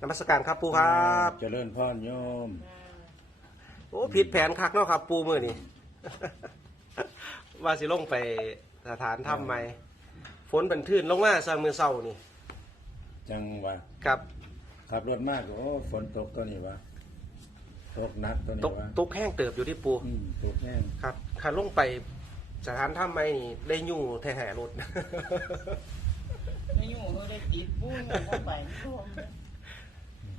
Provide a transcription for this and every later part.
นมัสการครับปูครับเจริญพรโยม โอ้ผิดแผนคักเนาะครับปูมือนี่ ว่าสิลงไปสถานถ้ำใหม่ฝนเป็นทื่นลงมาซะมือเศร้านี่ จังว่าครับขับรถมากโอ้ฝนตกตัวนี้วะตกหนักตัวตนี้กวะตกแห้งเติบอยู่ที่ปูอืมตกแห้งครับขันลงไปสถานถ้ำใหม่นี่ได้ยู่แท้ๆรถ ไม่อยู่เขาได้ติดปุ้งเข้าไปร่วม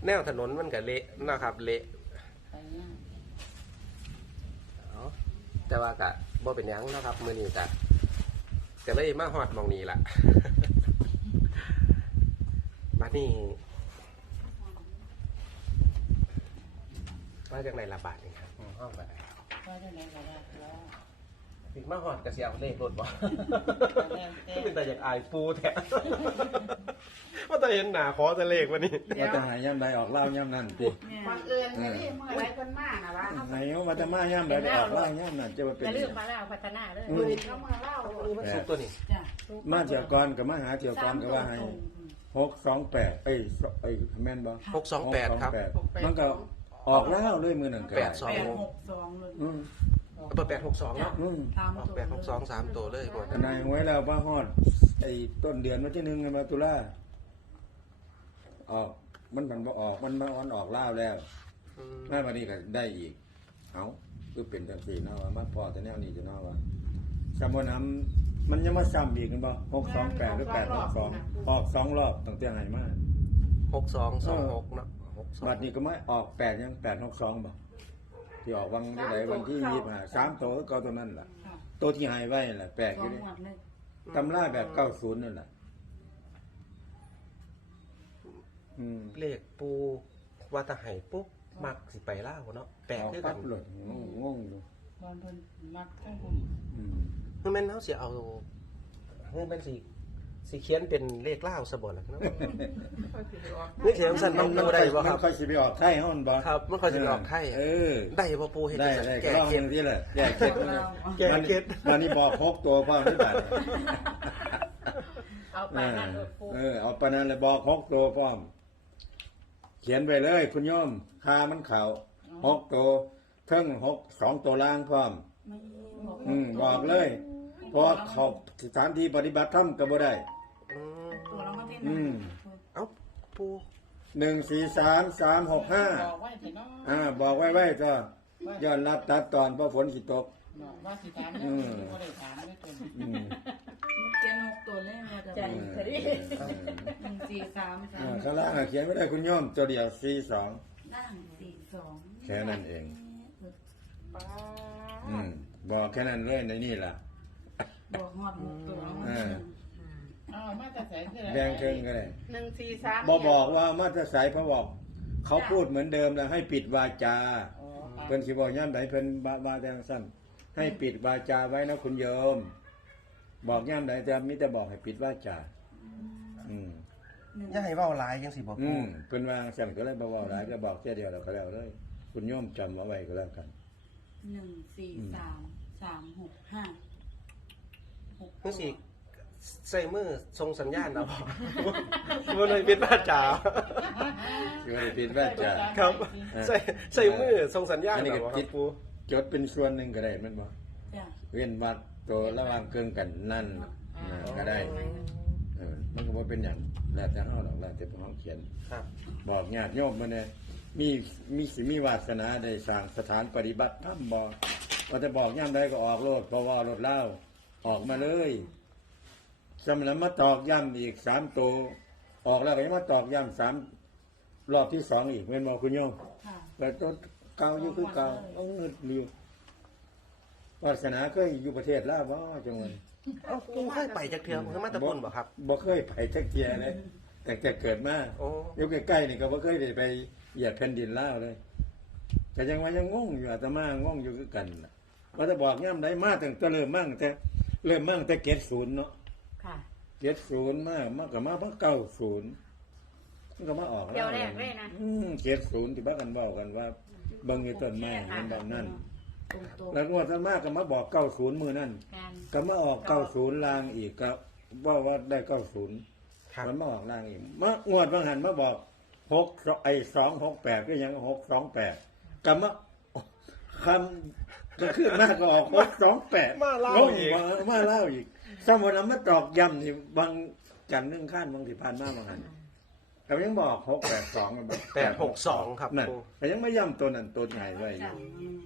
แนวถนนมันก็เละนะครับ เละไปง่ายเอาแต่ว่ากะบ่เป็นหยังเนาะครับมือนี้กะก็เลยมาฮอดหมองนี้ละ มานี่มาจากไหนละบาทนี่ครับอืมห้องไปไหนว่าจะไหนก็ได้แล้ว ถึงมาฮอดกระเสียวเลขรถบ่แล้วแต่เป็นแต่อยากอายปูแท้ว่าแต่เห็นหนาขอจะเลขวันนี้ ว่าจะหายย่ำใดออกเล่าย่ำนั่นติบังเอิญไม่ได้เมื่อไรคนมากนะวะไหนว่าจะมาย่ำใดออกเล่าย่ำนั่นจะมาเป็นจะเลือกมาแล้วพัฒนาเลยอืมเขามาเล่าเออมันสุกตัวนี้จ้ะมาเจียวกรกับมาหาเจียวกรก็ว่าให้หกสองแปดเอ้ยไอ้ยแม่นบ่หกสองแปดครับ628มันก็ออกเล่าด้วยมือหนึ่งก็แปได้ดสองแปดหกสองเลย อืมเปิดแปดหกสองเนาะอืมตามออกแปดหกสองสามตัวเลยหมดทนายไว้แล้วว่าฮอดไอ้ต้นเดือนวันที่หนึ่งไงมาตุลาออกมันมันบ่ออกมันมาออนออกล่าแล้วอืมแม่วันนี้ก็ได้อีก เอาคือเป็นจังสี่เนาะว่ามาพอแต่แนวนี้จะเนาะว่าสมน้ำมันยังมาซ้ำอีกกันบ่หกสองแปดหรือแปดหกสองออกสองรอบตั้งแต่ไหนมา หกสองสองหกเนาะหกสองบัดนี้ก็ไม่ออกแปดยังแปดหกสองบ่ ที่ออกวันที่ไหนวันที่ยี่สิบห้าสามตัวก็ตัวนั้นแหละตัวที่หายไว้นั่นแหละแปลกอสอยู่งนี่หมดเลยตำราแบบเก้าศูนย์นั่นแหละอืมเลขปูว่าถ้าให้ปุ๊บมักสิไปล่าวเนาะแปลกออกคือกัปั๊นบเลยงงงงอยู่บอลเพิ่นมักทั้งคุณอืมเมื่อแม่นเขาสิเอาเมื่อแม่นสิ สิเขียนเป็นเลขล่าวซะบ่ล่ะเนาะนี่เขียนสั้นต้องดูได้บ่คมัรันบค่อยสิไปออกไทยเฮามันบ่ครับมันค่อยสิไปออกไทยเออ ได้บ่ปูเฮ็ดได้จังได้ซั่นก็แก้ลองเข็ดดูที่แหละแก้เข็ด มันเลยแก้เข็ดวันนี้บอกพกตัวพ่อไม่บาดเอาไปเออนั่นรถปูเออเอาปานนั้นเลยบอกพกตัวพ่อม เขียนไปเลยคุณโยมคามันเข่าหกตัวเทิงหกสองตัวล่างพร้อมไม่อืมบอกเลย เพราะว่าเขาสถานที่ปฏิบัติธรรมก็บ่ได้ อืมตัวเรามาเต้นอืม เอ้าปูหนึ่งสี่สามสามหกห้าบอกไว้เถอะเนาะอ่าบอกไว้ไว้ก็ย้อนรับตัดตอนเพราะฝนสิตก บอกว่าสิถามเนี่ยก็ได้ถามไม่เป็นอืมเขียนหกตัวเลยแม่จะใจเฉยหนึ่งสี่สามสาอ่ามข้างล่างอะเขียนไม่ได้คุณโยมตัวเดียวสี่สองล่างสี่สองแค่นั้นเอง ป้าอืมบอกแค่นั้นเลยในนี่ล่ะ บอกหอดหกตัวเอออ้าวมาแต่แสนแดงเชิงก็ได้หนึ่งสี่สามบอบอกว่ามาตรสายพระบอก เขาพูดเหมือนเดิมแล้วให้ปิดวาจาอ๋อเพิ่นสิบอกย่ำไหนเพิ่นบาบาแดงสั้นให้ปิดวาจาไว้นะคุณโยม บอกย่ำไหนจะมิแต่บอกให้ปิดวาจา อืมอย่าให้เว้าหลายจังสิบ่อืปูมเพิ่นวาสั่นก็เลยบ่เว้าหลายก็บอกแค่เดียวแล้วก็แล้วเลย คุณโยมจำเอาไว้ก็แล้วกัน หนึ่งสี่สามสามหกห้าหก เมื่อสิใส่มือส่งสัญญาณเอาบ่บ่เลยเป็นบ้าจ๋าคือว่าให้ปิดวาจาครับเออใส่ใส่มือส่งสัญญาณอันนี้เอาก็บ่คจิรัตบปูจดเป็นส่วนหนึ่งก็ได้แมันบ่จ้ะเว้นวัดตัวระหว่างเกินกันนั่นนะก็ได้เออมันก็บ่เป็นอย่างแล้วแต่เฮาดอกแล้วแต่พวกเฮาเขียน ครับ บอกญาติโยมมาเนี่ยมีมีสิมีวาสนาได้สร้างสถานปฏิบัติธรรมบ่ว่าจะบอกย่ำใดก็ออกโลดเพราะว่ารถเล่า ออกมาเลยสำหรับมาตอกย่ำอีกสามตัว ออกแล้วก็ยังมาตอกย่ำสามรอบที่สองอีกเป็นบอกคุณโยมค่ะ แต่ต้นเก่าอยู่คือเก่าเอาเงินอยู่วาสนาเคยอยู่ประเทศลาวบ่จังหวัดเอ้าปูเคยไปจักเทื่อคือมาแตะพุ่นบ่ครับ บ่เคยไปจักเทียเลยแต่แต่เกิดมาโอ้ อยู่ใกล้ๆนี่ก็บ่เคยได้ไปเหยียบแผ่นดินลาวเลยแต่ยังว่ายังงงอยู่อาตมางงอยู่คือกันน่ะว่าจะบอกย่ำใดมาตั้งแต่เริ่มมั่งแต่ เริ่มมั่งแต่เกตศูนย์เนาะค่ะ เกตศูนย์มามาก็มาเพราะเก้าศูนย์มันก็มาออกเดี๋ยวแรกเลยนะ อืมเกตศูนย์ที่บ้ากันบอกกันว่าเบิ่งอยู่ต้นไม้มันแบบนั้นตรงตัวแล้วงวดต่อมาก็มาบอกเก้าศูนย์มือนั่นการก็มาออกเก้าศูนย์ลางอีกก็ว่าว่าได้เก้าศูนย์ครับมันมาออกลางอีกมางวดบางหันมาบอกหกไอ้สองหกแปดก็ยังหกสองแปดกำมาคำ ก็ขึ้นมากก็ออกหกสองแปดมาเล่าอีก มาเล่าอีกสมมติมาตอกย้ำนี่บางจันทร์หนึ่งขั้นบางที่ผ่านมาบางหันก็ยังบอกหกแปดสองแปดหกสองครับนั่นปูก็ยังไม่ย่ำตัวนั้นตัวใหญ่ไว้อจ้ะยู่อืม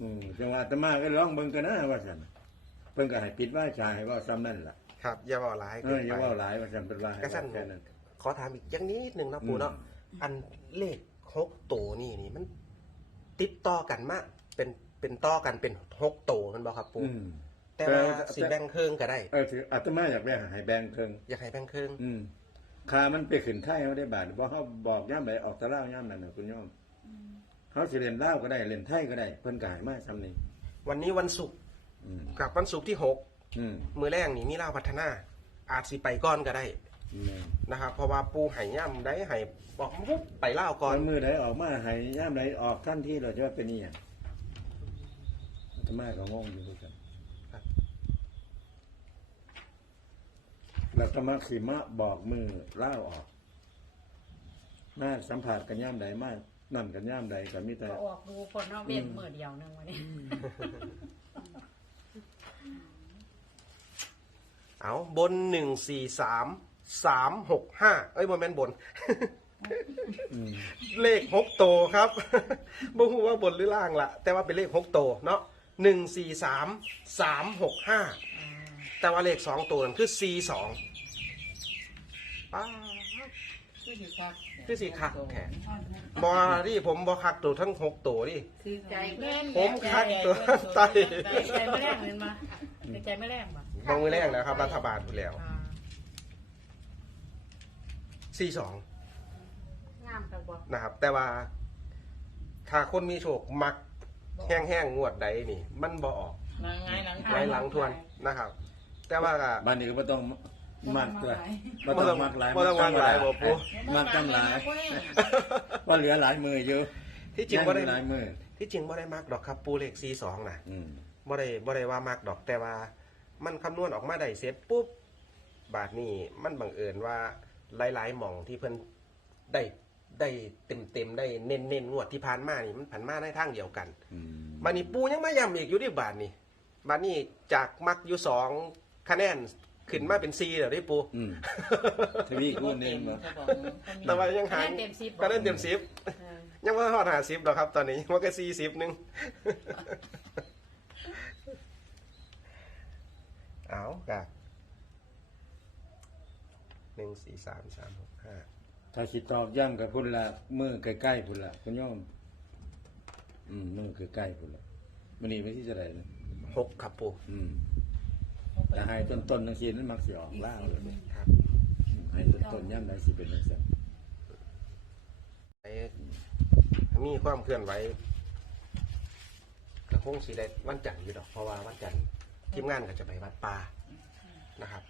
อืมจังหวะอาตมาก็ร้องเบิ่งกันนะว่าซั่นเพิ่นก็ให้ปิดว่าชาให้เว่าซ้ำนั่นล่ะ ครับอย่าว่าหลายเอเกิอนอย่าไปเว่าหลายว่าซั่นเป็นว่าให้ก็สั้นแค่นั้นขอถามอีกอย่างนี้นิดนึงนะปูเนาะอืมอันเลขหกตัวนี่นี่มัน ติดต่อกันมากเป็น เป็นต่อกันเป็นหกตัวมันบอกครับปูอืม แต่ว่าสีแบ่งเครื่องก็ได้ เออถืออาตมาอยากได้ให้แบ่งครึ่งอยากให้แบ่งเครื่องอืมค่ามันไปขึ้นไทยเขาได้บาทบ่เฮาบอกย่ามใดออกตะล่าวย่ามนั้นน่ะคุณโยมเขาสิเล่นลาวก็ได้เล่นไทยก็ได้เพิ่นก็ให้มาซ้ำนี้วันนี้วันศุกร์อืมกับวันศุกร์ที่หกอืมมือแรกนี่มีเล่าวพัฒนา อาจสิไปก้อนก็ได้แม่นนะครับ เพราะว่าปูไห่ย่ำได้ไห่บอกปุ๊บไปเล่าวก่ก่ออนนมือใดออกมาให้ย่ามใดออกทันทีเราจะว่าเป็นนี่หยั งอาตมาก็งงอยู่คือกันครับแล้วก็มาสิมาบอกมือเล่าวออกมาสัมผัสกันย่ามใดมากนั่นกันย่ามใดก็มีแต่ก็ออกดูคนเนาะเว้นมือเดียวหนึงวันนี้เอาบนหนึ่งสี่สามสามหกห้าเอ้ยโมเมนต์บน อืมเลขหกโตวครับ บ่ฮู้ว่าบนหรือล่างละแต่ว่าเป็นเลขหกโตวเนาะ หนึ่งสี่สามสามหกห้าแต่ว่าเลขสองตัวนั่นคือสี่สองป้าบคือสิคักคือสิคักแท้บอที่ผมบอคักตัวทั้งหกตัวดิคือใจแม่นผมคักตัวใต้ใจไม่แรงเลยมาใจไม่แรงป่ะบางมือแรกนะครับ รัฐบาลพูดแล้วอ่าสี่สองงามแต่บ่นะครับ แต่ว่าถ้าคนมีโชคมัก แห้งๆงวดใดนี่ มันบ่ออกนางไงหลังไว้หลังทวนนะครับ แต่ว่าก็ บ้านนี้ก็ไม่ต้องมักเลยบ่ไม่ต้ต้อองงมักหลายบ่ต้องมักหลายบ่ปู่มักกำหลายว่าเหลือหลายมืออยู่ที่จริงบ่ได้หลายมือที่จริงบ่ได้มักดอกครับปูเลขสี่สองนะอืม บ่ได้บ่ได้ว่ามักดอกแต่ว่า มันคำนวณออกมาได้เสร็จปุ๊บ บาทนี้มันบังเอิญว่าหลายๆหม่องที่เพิ่นได้ ได้เต็มเต็มๆได้เน้นเน้นๆงวดที่ผ่านมานี่มันผ่านมาในทางเดียวกันอืมบาทนี้ปูยังไม่ย้ำอีกอยู่ที่บาทนี้บาทนี้จากมักอยู่สองคะแนนขึ้นมาเป็นสี่แล้วได้ปู อืมทวีคูณเองบ่แต่ว่ายังหาคะแนนเต็มสิบคะแนนเต็มสิบเออยังว่าทอดหาสิบหรอกครับ ตอนนี้มันก็สี่สิบหนึ่งเอากะหนึ่งสี่สามสามหกห้า ถ้าสิตอบย่ำกับพุ่นละมือใกล้ๆพุ่นละคุณโยม อืมมือใกล้ๆพุ่นละมันนี่ไม่ที่จะไหนนะหกครับปูอืมแต่ให้ต้นๆทั้งสิ้นนั้นมักสิออกล่างเลยครับอืมให้ต้นๆย่ำไหนสิเป็นจังซั่นไอ้มีความเคลื่อนไหวกระคงสีได้วันจันทร์อยู่ดอก เพราะว่าวันจันทร์ทีมงานก็จะไปวัดป่านะครับ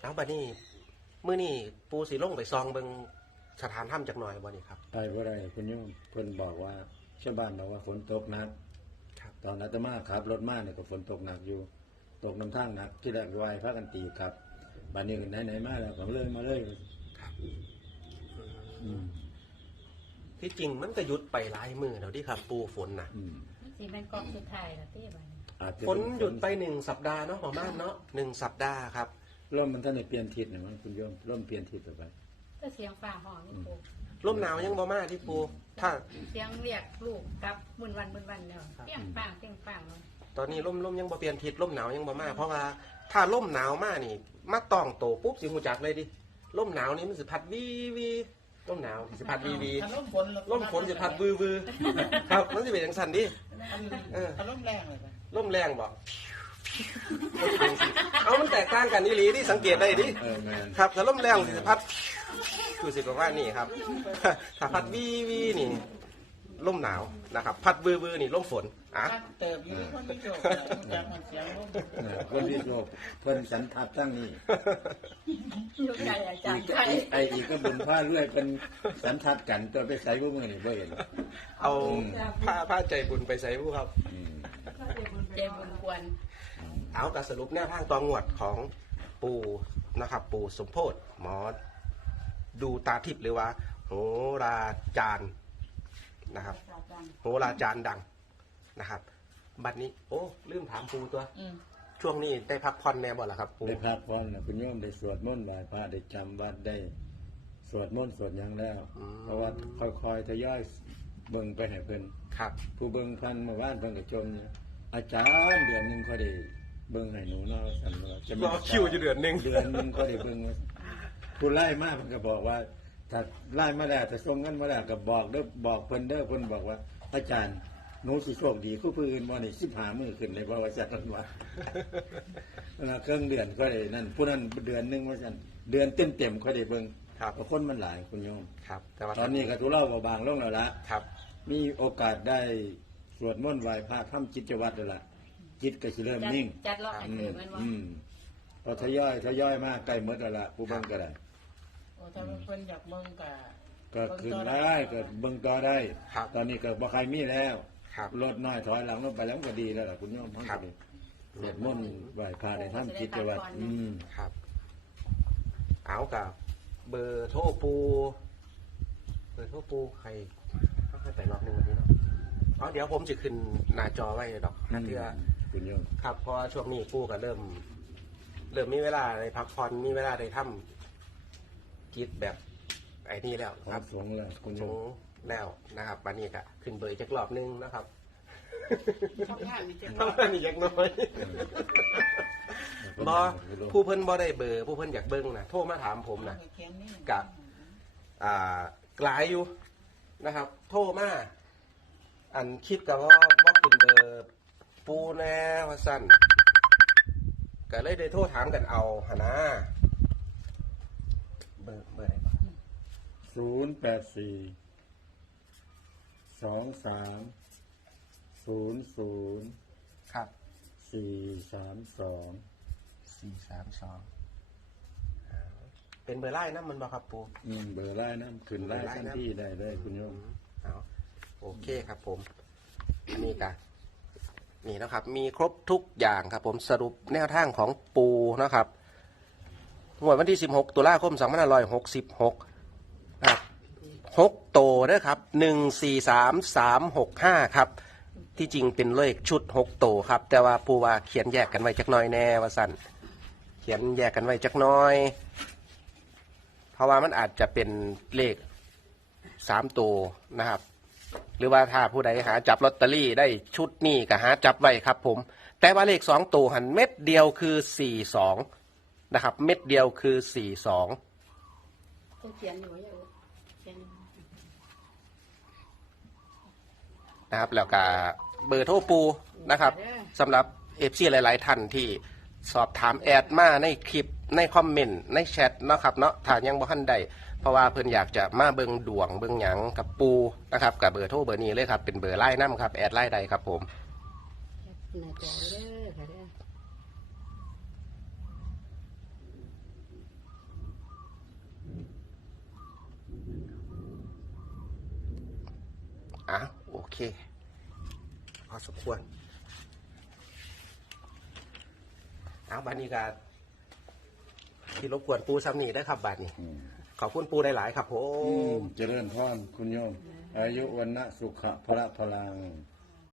แล้วบัดนี้ มื้อนี้ปูสีลงไปซองเบิงสถานถ้ำจักหน่อยบ่นี่ครับ ไปบ่ได้คุณโยมเพิ่นบอกว่าชาวบ้านบอกว่าฝนตกหนักครับ ตอนอาตมาขับรถมาเนี่ยก็ฝนตกหนักอยู่ ตกน้ำทางหนักที่แรกไหวพากันตีครับบัดนี้ไหนไหนๆมาแล้วก็เลยมาเลยอืมที่จริงมันก็หยุดไปหลายมือแล้วที่ครับปูฝนนะอืมสิเป็นกองสุดท้ายละเต้บัดนี้อาจจะฝนหยุดไปหนึ่งสัปดาห์เนาะประมาณเนาะหนึ่งสัปดาห์ครับ ลมมันท่านได้เปลี่ยนทิศนะมั้งคุณโยมลมเปลี่ยนทิศไปก็เสียงฟ้าห้องนี่ปูลมหนาวยังบ่มาที่ปูถ้า เสียงเรียกลูกกลับบุญวันบุญวันเนี่ยเปี้ยงปังเปี้ยงปังเลยตอนนี้ลมลมยังบ่เปลี่ยนทิศลมหนาวยังบ่มา เพราะว่าถ้าลมหนาวมานี่มาต้องโตปุ๊บสิหูจักเลยดิลมหนาวนี่มันสิพัดวีวีลมหนาวสิพัดวีวีถ้าล่มฝนลมฝนสิพัดวือวือครับมันสิเป็นจังซั่นดิเออถ้าล่มแรงเลยจ้ะลมแรงบ่ เอามันแตกต่างกันอีหลีดิสังเกตได้ดิเออแม่นครับถ้าลมแรงสิพัดคือสิประมาณนี้ครับ ถ้าพัดวีวีนี่ลมหนาวนะครับ พัดวือวือนี่ลมฝนอะคักเติบอยู่คนที่โจกเนี่ยจากมันเสียงลมเออคนที่โชคเพิ่นสันทัดตั้งนี่อยู่ใจอาจารอีย์กใครไอ้อีกก็บุญผ้าเรื่อยเป็นสันทัดกันตัวไปใส่พวกมือนี่บ่เห็นเอาผ้าผ้าใจบุญไปใส่ผู้ครับ อืมเจบุญควร เอาการสรุปแนวทางตองวดของปู่นะครับ ปู่สมโพธหมอดูตาทิพย์หรือว่า โหราจารย์นะครับอาจารย์โหราจารย์ดังนะครับ บัดนี้ โอ้ลืมถามปูตัว อืมช่วงนี้ได้พักผ่อนแน่บ่ล่ะครับปูได้พักผ่อนแล้วคุณโยมได้สวดมนต์ไหว้พระได้จำวัดได้ สวดมนต์สวดหยังแล้วเพราะว่าค่อยๆทยอยเบิ่งไปให้เพิ่นครับ ผู้เบิ่งพันเมื่อวานเพิ่นก็จมเนี่ยอาจารย์เดือนหนึงเขาได้ เบิ่งให้หนูเนาะสั่นว่าจะรอคิวอยู่เดือนหนึ่งเดือนหนึงเขาได้เบิ่งว่าผู้ไล่มาเพิ่นก็บอกว่า ถ้าไล่มาแล้วถ้าส่งเงินมาแล้วก็บอกเด้อบอกเพิ่นเด้อเพิ่นบอกว่า อาจารย์หนูสิโชคดีคู่ผู้อื่นบ่นี่15มื้อขึ้นเลยบ่ว่าซั่นว่าเวลาเครื่องเดือนก็ได้นั่นผู้นั้นเดือนหนึงว่าซั่นเดือนเต็มๆเขาได้เบิ่งครับ เพราะคนมันหลายคุณโยม ครับ แต่ว่าตอนนี้ก็ทุเลาเบาบางลงแล้วละ ครับ มีโอกาสได้สวดมนต์ไหว้พระทำจิตวัตรแล้วล่ะ จิตก็สิเริ่มจัดนิ่ง จัดรอบให้อืเกิมดแมันว่าอืมพอทยอยทยอยมากใกล้หมดแล้วล่ะผู้เบิ่งก็ได้โอ้ถ้าเพิ่นอยากเบิ่งก็ก็ขึ้นได้ก็เบิ่งต่อได้ ครับตอนนี้ก็บ่ใครมีแล้วครับ ลดน้อยถอยหลังลงไปแล้วมันก็ดีแล้วล่ะคุณโยมทั้งครับ นี้สวดมนต์ไหว้พระได้ทำจิตวัตรอืม ครับ เอากับ เบอร์โทรปู เบอร์โทรปูใครเขาเคยไปรอบหนึงวันนี้เนาะเอาเดี๋ยวผมจะขึ้นหน้าจอไว้ดอกนั่นเถื่อ คุณโยมครับเพราะว่าช่วงนี้ปูก็เริ่ม เริ่มมีเวลาได้พักผ่อนมีเวลาได้ทำกิจแบบไอ้นี่แล้วคครัรับบ สงฆ์แล้วคุณโยสูมงแล้วนะครับวันนี้ก็ขึ้นเบอร์อีกจักรอบนึงนะครับช่องทางมีเจ็ดทำงานอีกจักน้อยบอผู้เพิ่นบ่ได้เบอร์ ผู้เพิ่นอยากเบิ่งนะโทรมาถามผมนะเขียนนี่กับ อ่ากลายอยู่นะครับ โทรมาอันคิดกับว่าว่าคุณเบอร์ ปูแน่ว่าสั้นก็เลยได้โทรถามกันเอาหนนะเบอร์เบอร์อะไรบ้างศูนย์แปดสี่สองสามศูนย์ศูนย์ครับสี่สามสองสี่สามสองเป็นเบอร์ไล่นะมันบ่ครับปู อืมเบอร์ไล่น้ำขึ้นไล่ทันที่ได้เลยคุณโยม เอาโอเคครับผม อันนี้กัน นี่นะครับ มีครบทุกอย่างครับ ผมสรุปแนวทางของปูนะครับงวดวันที่ 16 ตุลาคม 2566นะครับหกโตนะครับ1 4 3 3 6 5 ครับ ที่จริงเป็นเลขชุด 6 โตครับ แต่ว่าปูว่าเขียนแยกกันไว้จักหน้อยแน่ว่าสันเขียนแยกกันไว้จักหน้อย เพราะว่ามันอาจจะเป็นเลขสามตัวนะครับ หรือว่าถ้าผู้ใดหาจับลอตเตอรี่ได้ชุดนี้ก็หาจับไว้ครับผม แต่ว่าเลขสองตัวหันเม็ดเดียวคือสี่สองนะครับ เม็ดเดียวคือสี่สองต้องเขียนอยู่ว่าอย่าเอาเขียนอยู่นะครับแล้วก็เบอร์โทรปูนะครับสำหรับเอฟซีหลาย ๆ ท่านที่สอบถามแอดมาในคลิปในคอมเมนต์ในแชทเนาะครับเนาะถ้ายังบ่ทันได้ เพราะว่าเพิ่นอยากจะมาเบิงดวงเบิงหยังกับปูนะครับกับเบอร์โทรเบอร์นี้เลยครับเป็นเบอร์ไล่น้ำครับแอดไล่ใดครับผมหน้าจอเด้อค่ะเด้ออะโอเคพอสมควรเอาบัดนี้ก็ที่รบกวนปูซ้ำนี่ได้ครับบัดนี้ อืม ขอบคุณปูหลายๆครับผอืม มเจริญพรคุณโยม อายุวันนะสุขะพระพลัง